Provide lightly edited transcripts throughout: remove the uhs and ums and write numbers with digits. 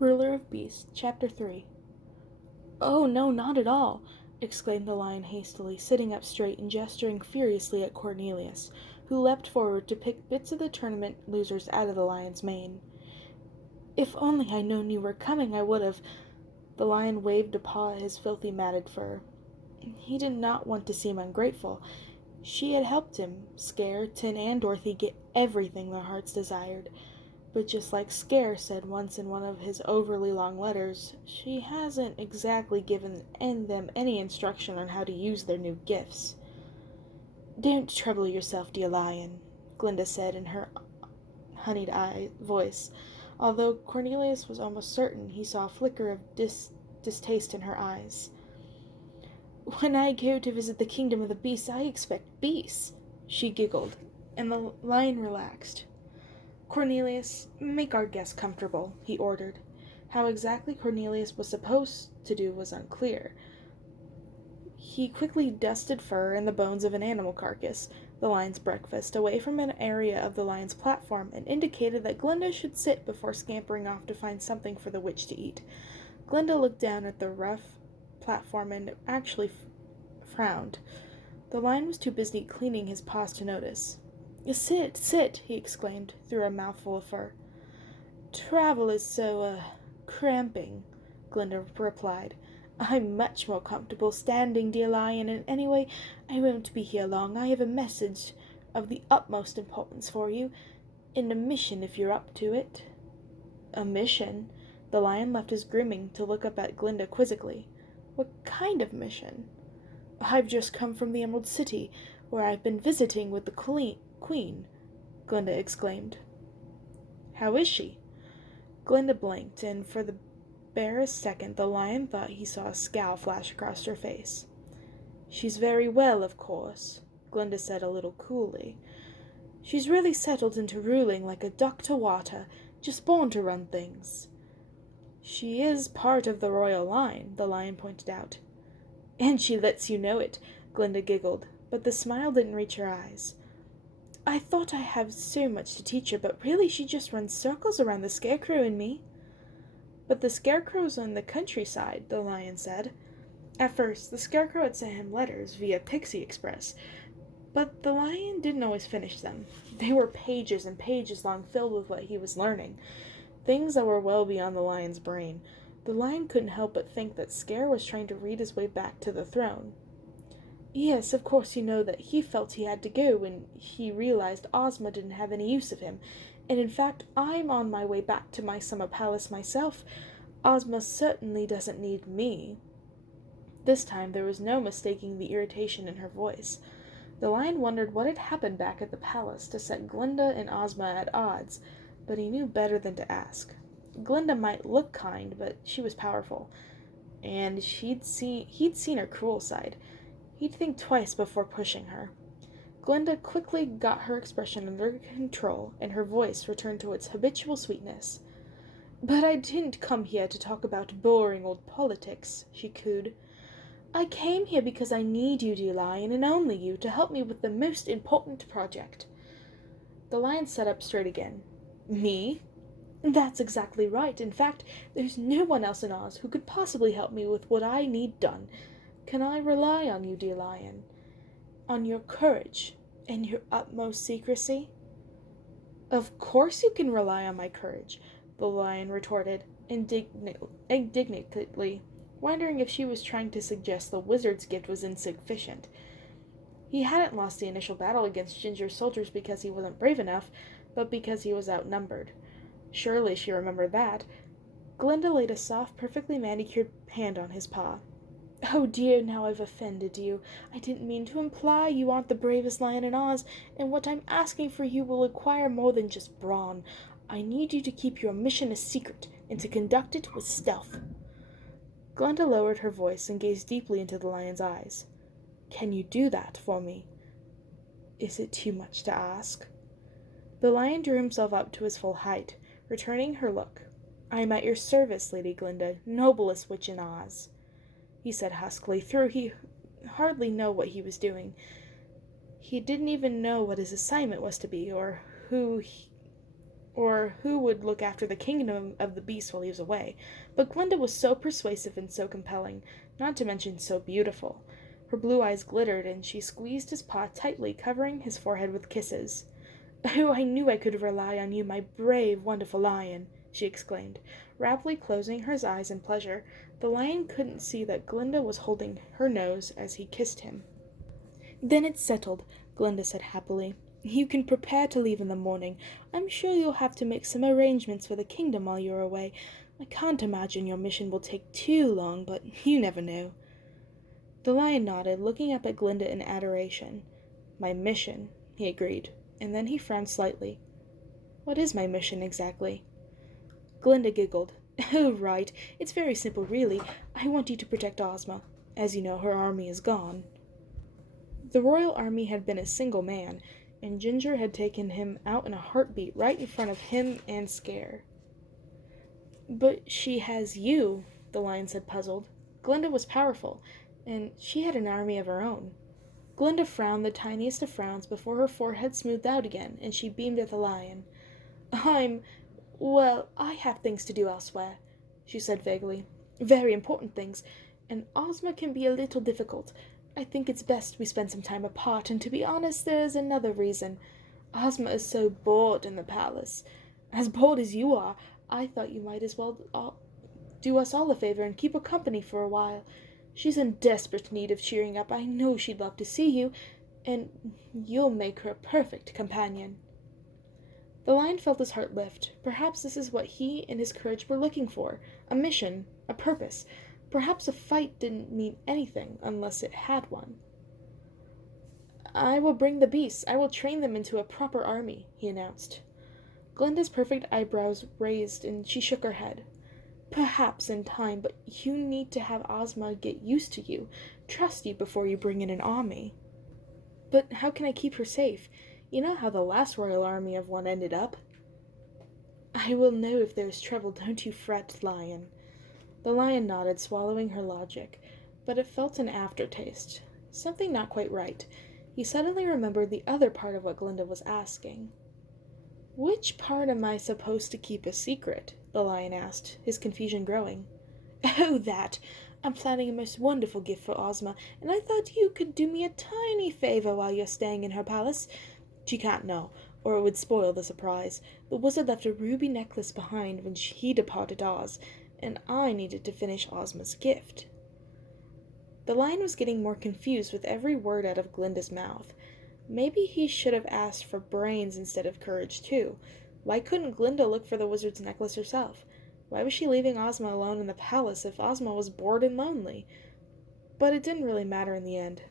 Ruler of Beasts, Chapter 3. "Oh, no, not at all!" exclaimed the lion hastily, sitting up straight and gesturing furiously at Cornelius, who leapt forward to pick bits of the tournament losers out of the lion's mane. "If only I'd known you were coming, I would have—" The lion waved a paw at his filthy matted fur. He did not want to seem ungrateful. She had helped him, Scare, Tin, and Dorothy get everything their hearts desired. But just like Scare said once in one of his overly long letters, she hasn't exactly given them any instruction on how to use their new gifts. "Don't trouble yourself, dear lion," Glinda said in her honeyed voice, although Cornelius was almost certain he saw a flicker of distaste in her eyes. "When I go to visit the kingdom of the beasts, I expect beasts," she giggled, and the lion relaxed. "Cornelius, make our guest comfortable," he ordered. How exactly Cornelius was supposed to do was unclear. He quickly dusted fur and the bones of an animal carcass, the lion's breakfast, away from an area of the lion's platform, and indicated that Glinda should sit before scampering off to find something for the witch to eat. Glinda looked down at the rough platform and actually frowned. The lion was too busy cleaning his paws to notice. "Sit, sit," he exclaimed, through a mouthful of fur. "Travel is so, cramping," Glinda replied. "I'm much more comfortable standing, dear lion, and anyway, I won't be here long. I have a message of the utmost importance for you, and a mission if you're up to it." "A mission?" The lion left his grooming to look up at Glinda quizzically. "What kind of mission?" "I've just come from the Emerald City, where I've been visiting with the Queen," Glinda exclaimed. "How is she?" Glinda blinked, and for the barest second the lion thought he saw a scowl flash across her face. "She's very well, of course," Glinda said a little coolly. "She's really settled into ruling like a duck to water, just born to run things." "She is part of the royal line," the lion pointed out. "And she lets you know it," Glinda giggled, but the smile didn't reach her eyes. "I thought I had so much to teach her, but really she just runs circles around the Scarecrow and me." "But the Scarecrow's on the countryside," the lion said. At first, the Scarecrow had sent him letters via Pixie Express, but the lion didn't always finish them. They were pages and pages long, filled with what he was learning, things that were well beyond the lion's brain. The lion couldn't help but think that Scare was trying to read his way back to the throne. "Yes, of course you know that he felt he had to go when he realized Ozma didn't have any use of him, and in fact I'm on my way back to my summer palace myself. Ozma certainly doesn't need me." This time there was no mistaking the irritation in her voice. The lion wondered what had happened back at the palace to set Glinda and Ozma at odds, but he knew better than to ask. Glinda might look kind, but she was powerful, and he'd seen her cruel side. He'd think twice before pushing her. Glinda quickly got her expression under control, and her voice returned to its habitual sweetness. "But I didn't come here to talk about boring old politics," she cooed. "I came here because I need you, dear lion, and only you, to help me with the most important project." The lion sat up straight again. "Me?" "That's exactly right. In fact, there's no one else in Oz who could possibly help me with what I need done. Can I rely on you, dear lion? On your courage and your utmost secrecy?" "Of course you can rely on my courage," the lion retorted, indignantly, wondering if she was trying to suggest the wizard's gift was insufficient. He hadn't lost the initial battle against Ginger's soldiers because he wasn't brave enough, but because he was outnumbered. Surely she remembered that. Glinda laid a soft, perfectly manicured hand on his paw. "Oh dear, now I've offended you. I didn't mean to imply you aren't the bravest lion in Oz, and what I'm asking for you will require more than just brawn. I need you to keep your mission a secret, and to conduct it with stealth." Glinda lowered her voice and gazed deeply into the lion's eyes. "Can you do that for me?" "Is it too much to ask?" The lion drew himself up to his full height, returning her look. "I am at your service, Lady Glinda, noblest witch in Oz," he said huskily, though he hardly knew what he was doing. He didn't even know what his assignment was to be, or who or who would look after the kingdom of the beast while he was away, but Glinda was so persuasive and so compelling, not to mention so beautiful. Her blue eyes glittered, and she squeezed his paw tightly, covering his forehead with kisses. "Oh, I knew I could rely on you, my brave, wonderful lion!" she exclaimed, rapidly closing her eyes in pleasure. The lion couldn't see that Glinda was holding her nose as he kissed him. "Then it's settled," Glinda said happily. "You can prepare to leave in the morning. I'm sure you'll have to make some arrangements for the kingdom while you're away. I can't imagine your mission will take too long, but you never know." The lion nodded, looking up at Glinda in adoration. "My mission," he agreed, and then he frowned slightly. "What is my mission, exactly?" Glinda giggled. "Oh, right. It's very simple, really. I want you to protect Ozma. As you know, her army is gone." The royal army had been a single man, and Ginger had taken him out in a heartbeat right in front of him and Scare. "But she has you," the lion said, puzzled. "Glinda was powerful, and she had an army of her own." Glinda frowned the tiniest of frowns before her forehead smoothed out again, and she beamed at the lion. Well, I have things to do elsewhere," she said vaguely. "Very important things, and Ozma can be a little difficult. I think it's best we spend some time apart, and to be honest, there is another reason. Ozma is so bored in the palace. As bored as you are, I thought you might as well do us all a favor and keep her company for a while. She's in desperate need of cheering up. I know she'd love to see you, and you'll make her a perfect companion." The lion felt his heart lift. Perhaps this is what he and his courage were looking for. A mission, a purpose. Perhaps a fight didn't mean anything unless it had one. "I will bring the beasts. I will train them into a proper army," he announced. Glinda's perfect eyebrows raised, and she shook her head. "Perhaps in time, but you need to have Ozma get used to you, trust you before you bring in an army." "But how can I keep her safe? You know how the last royal army of one ended up." "I will know if there is trouble, don't you fret, lion." The lion nodded, swallowing her logic, but it felt an aftertaste. Something not quite right. He suddenly remembered the other part of what Glinda was asking. "Which part am I supposed to keep a secret?" the lion asked, his confusion growing. "Oh, that! I'm planning a most wonderful gift for Ozma, and I thought you could do me a tiny favor while you're staying in her palace. She can't know, or it would spoil the surprise. The wizard left a ruby necklace behind when he departed Oz, and I needed to finish Ozma's gift." The lion was getting more confused with every word out of Glinda's mouth. Maybe he should have asked for brains instead of courage, too. Why couldn't Glinda look for the wizard's necklace herself? Why was she leaving Ozma alone in the palace if Ozma was bored and lonely? But it didn't really matter in the end.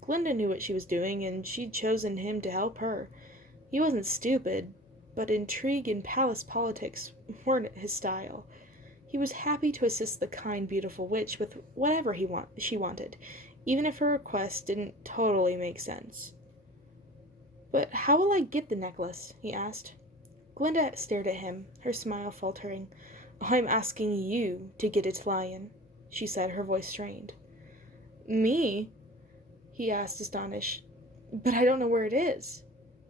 Glinda knew what she was doing, and she'd chosen him to help her. He wasn't stupid, but intrigue and palace politics weren't his style. He was happy to assist the kind, beautiful witch with whatever she wanted, even if her request didn't totally make sense. "But how will I get the necklace?" he asked. Glinda stared at him, her smile faltering. "I'm asking you to get it, lion," she said, her voice strained. "Me?" he asked, astonished. "But I don't know where it is."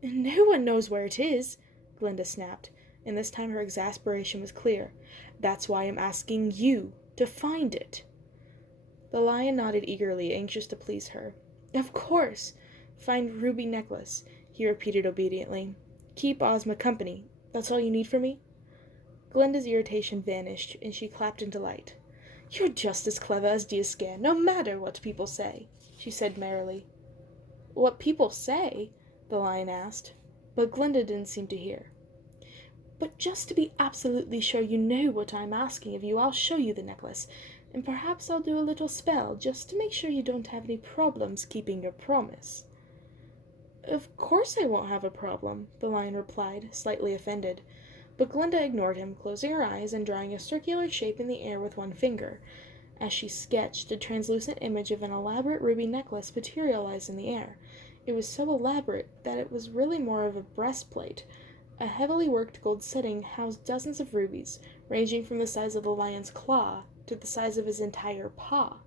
"No one knows where it is," Glinda snapped, and this time her exasperation was clear. "That's why I'm asking you to find it." The lion nodded eagerly, anxious to please her. "Of course. Find ruby necklace," he repeated obediently. "Keep Ozma company. That's all you need from me?" Glinda's irritation vanished, and she clapped in delight. "You're just as clever as dear Scare, no matter what people say," she said merrily. "What people say?" the lion asked, but Glinda didn't seem to hear. "But just to be absolutely sure you know what I'm asking of you, I'll show you the necklace, and perhaps I'll do a little spell just to make sure you don't have any problems keeping your promise." "Of course I won't have a problem," the lion replied, slightly offended. But Glinda ignored him, closing her eyes and drawing a circular shape in the air with one finger. As she sketched, a translucent image of an elaborate ruby necklace materialized in the air. It was so elaborate that it was really more of a breastplate. A heavily worked gold setting housed dozens of rubies, ranging from the size of a lion's claw to the size of his entire paw.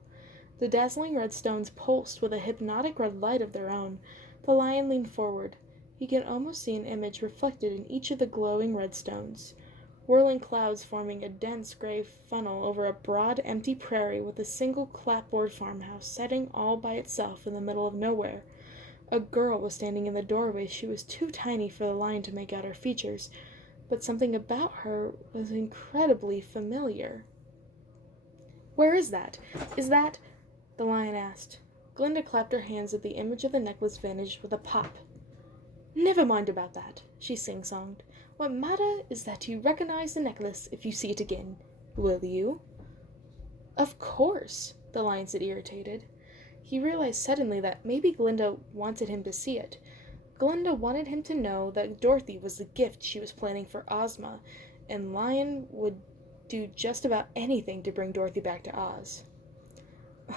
The dazzling red stones pulsed with a hypnotic red light of their own. The lion leaned forward. He can almost see an image reflected in each of the glowing red stones. Whirling clouds forming a dense gray funnel over a broad, empty prairie with a single clapboard farmhouse setting all by itself in the middle of nowhere. A girl was standing in the doorway. She was too tiny for the lion to make out her features, but something about her was incredibly familiar. "Where is that? Is that—" the lion asked. Glinda clapped her hands as the image of the necklace vanished with a pop. "Never mind about that," she sing-songed. "What matter is that you recognize the necklace if you see it again. Will you?" "Of course," the lion said, irritated. He realized suddenly that maybe Glinda wanted him to see it. Glinda wanted him to know that Dorothy was the gift she was planning for Ozma, and Lion would do just about anything to bring Dorothy back to Oz.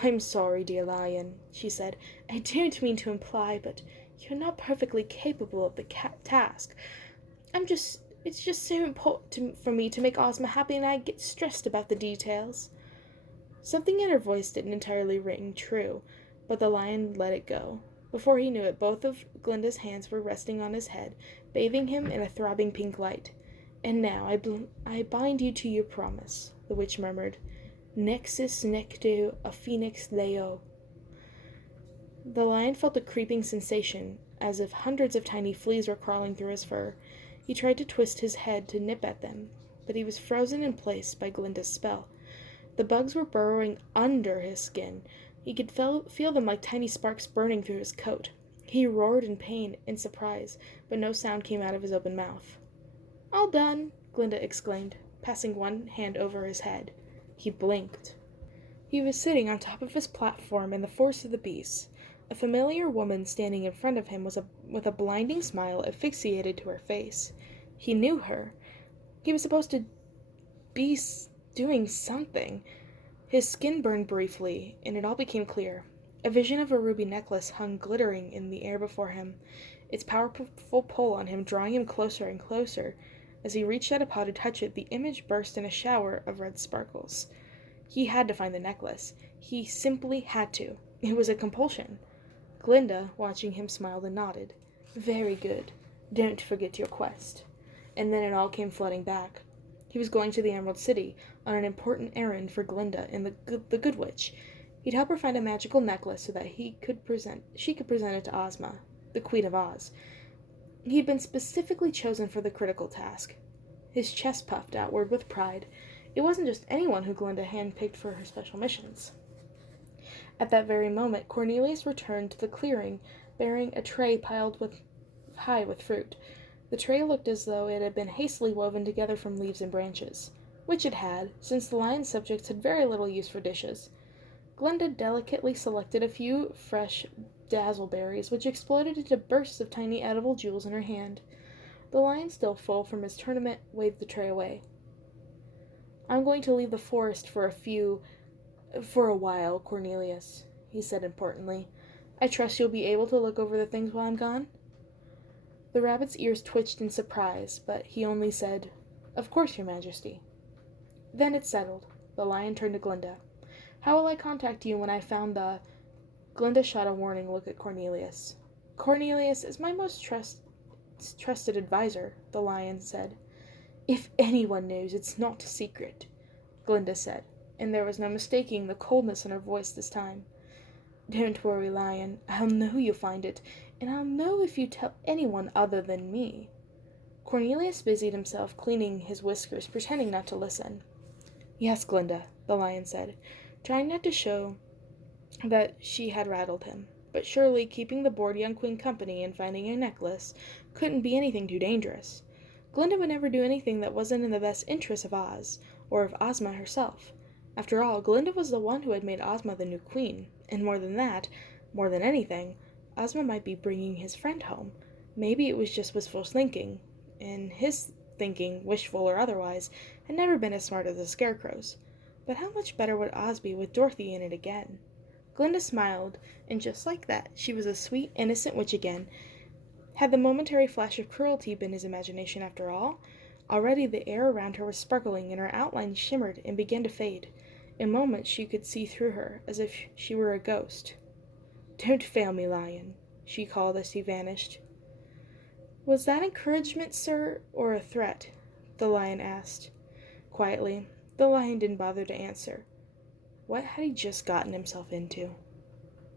"I'm sorry, dear Lion," she said. "I don't mean to imply, but you're not perfectly capable of the task. It's just so important for me to make Ozma happy, and I get stressed about the details." Something in her voice didn't entirely ring true, but the lion let it go. Before he knew it, both of Glinda's hands were resting on his head, bathing him in a throbbing pink light. "And now I bind you to your promise," the witch murmured. "Nexus necto a phoenix leo." The lion felt a creeping sensation, as if hundreds of tiny fleas were crawling through his fur. He tried to twist his head to nip at them, but he was frozen in place by Glinda's spell. The bugs were burrowing under his skin. He could feel them like tiny sparks burning through his coat. He roared in pain and surprise, but no sound came out of his open mouth. "All done," Glinda exclaimed, passing one hand over his head. He blinked. He was sitting on top of his platform in the Forest of the Beasts. A familiar woman standing in front of him with a blinding smile asphyxiated to her face. He knew her. He was supposed to be doing something. His skin burned briefly, and it all became clear. A vision of a ruby necklace hung glittering in the air before him, its powerful pull on him drawing him closer and closer. As he reached out a paw to touch it, the image burst in a shower of red sparkles. He had to find the necklace. He simply had to. It was a compulsion. Glinda, watching him, smiled and nodded. "Very good. Don't forget your quest." And then it all came flooding back. He was going to the Emerald City on an important errand for Glinda and the Good Witch. He'd help her find a magical necklace so that she could present it to Ozma, the Queen of Oz. He'd been specifically chosen for the critical task. His chest puffed outward with pride. It wasn't just anyone who Glinda handpicked for her special missions. At that very moment, Cornelius returned to the clearing, bearing a tray piled high with fruit. The tray looked as though it had been hastily woven together from leaves and branches, which it had, since the lion's subjects had very little use for dishes. Glinda delicately selected a few fresh dazzleberries, which exploded into bursts of tiny edible jewels in her hand. The lion, still full from his tournament, waved the tray away. "I'm going to leave the forest for a while, Cornelius," he said importantly. "I trust you'll be able to look over the things while I'm gone?" The rabbit's ears twitched in surprise, but he only said, "Of course, Your Majesty." "Then it's settled." The lion turned to Glinda. "How will I contact you when I found the—" Glinda shot a warning look at Cornelius. "Cornelius is my most trusted advisor," the lion said. "If anyone knows, it's not a secret," Glinda said, and there was no mistaking the coldness in her voice this time. "Don't worry, Lion. I'll know you find it, and I'll know if you tell anyone other than me." Cornelius busied himself cleaning his whiskers, pretending not to listen. "Yes, Glinda," the lion said, trying not to show that she had rattled him. But surely keeping the bored young queen company and finding a necklace couldn't be anything too dangerous. Glinda would never do anything that wasn't in the best interest of Oz, or of Ozma herself. After all, Glinda was the one who had made Ozma the new queen, and more than that, more than anything, Ozma might be bringing his friend home. Maybe it was just wishful thinking, and his thinking, wishful or otherwise, had never been as smart as the Scarecrow's. But how much better would Oz be with Dorothy in it again? Glinda smiled, and just like that, she was a sweet, innocent witch again. Had the momentary flash of cruelty been his imagination after all? Already the air around her was sparkling, and her outline shimmered and began to fade. In moments she could see through her, as if she were a ghost. "Don't fail me, Lion," she called as he vanished. Was that encouragement, sir, or a threat? The lion asked. Quietly, the lion didn't bother to answer. What had he just gotten himself into?